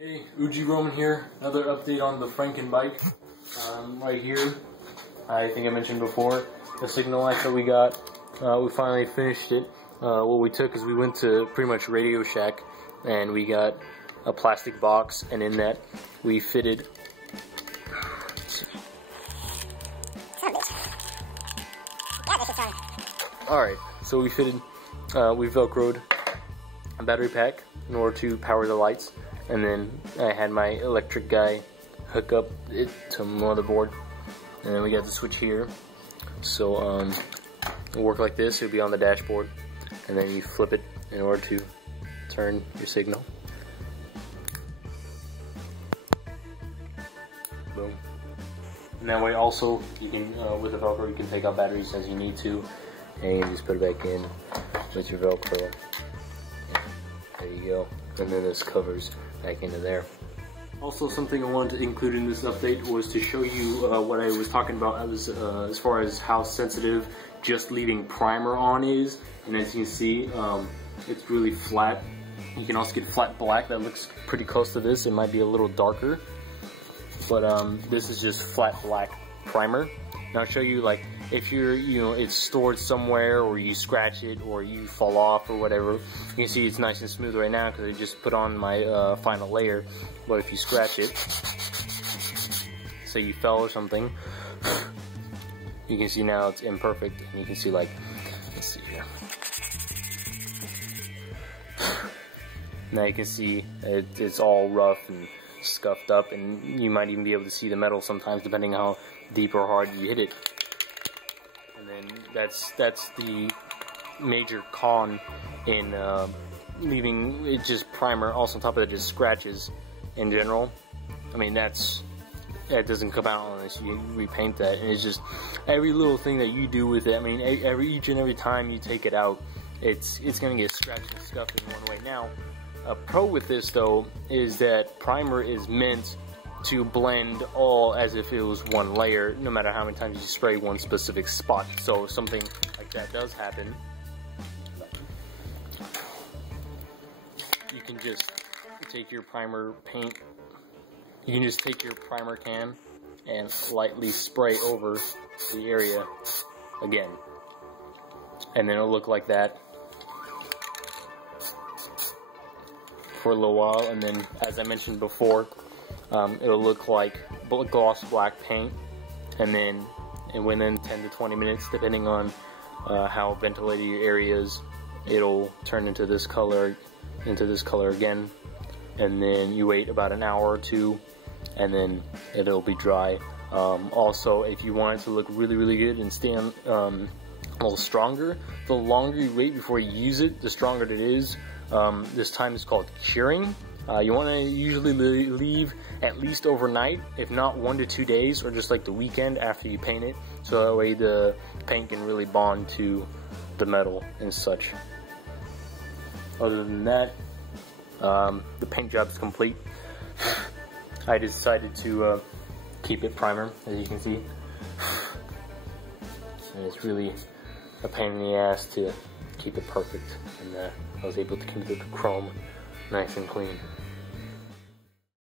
Hey, Uji Roman here. Another update on the FRANKENBIKE. Right here, I think I mentioned before, the signal light that we got. We finally finished it. What we took is we went to pretty much Radio Shack and we got a plastic box, and in that we fitted. Alright, so we fitted, we velcroed a battery pack in order to power the lights. And then I had my electric guy hook up it to motherboard, and then we got the switch here. So it'll work like this. It'll be on the dashboard, and then you flip it in order to turn your signal. Boom. And that way also you can, with the Velcro, you can take out batteries as you need to, and you just put it back in with your Velcro. There you go. And then this covers back into there. Also, something I wanted to include in this update was to show you what I was talking about as far as how sensitive just leaving primer on is. And as you can see, it's really flat. You can also get flat black that looks pretty close to this. It might be a little darker, but this is just flat black primer. And I'll show you, like, if you're, it's stored somewhere, or you scratch it, or you fall off, or whatever. You can see it's nice and smooth right now because I just put on my final layer. But if you scratch it, say you fell or something, you can see now it's imperfect, and you can see, like, let's see here. Now you can see it's all rough and scuffed up, and you might even be able to see the metal sometimes, depending how deep or hard you hit it. And then that's the major con in leaving it just primer. Also on top of it, just scratches in general. I mean, that doesn't come out unless you repaint that. And it's just every little thing that you do with it. I mean, each and every time you take it out, it's gonna get scratched and scuffed in one way. Now, a pro with this though is that primer is meant to blend all as if it was one layer, no matter how many times you spray one specific spot. So if something like that does happen, you can just take your primer paint, you can just take your primer can and lightly spray over the area again, and then it'll look like that for a little while. And then, as I mentioned before, it'll look like gloss black paint, and then within 10 to 20 minutes, depending on how ventilated your area is, it'll turn into this color again. And then you wait about an hour or two, and then it'll be dry. Also, if you want it to look really, really good and stay on, a little stronger, the longer you wait before you use it, the stronger it is. This time is called curing. You want to usually leave at least overnight, if not 1 to 2 days, or just like the weekend after you paint it, so that way the paint can really bond to the metal and such. Other than that, the paint job is complete. I decided to keep it primer, as you can see, and it's really a pain in the ass to keep it perfect, and I was able to keep the chrome nice and clean.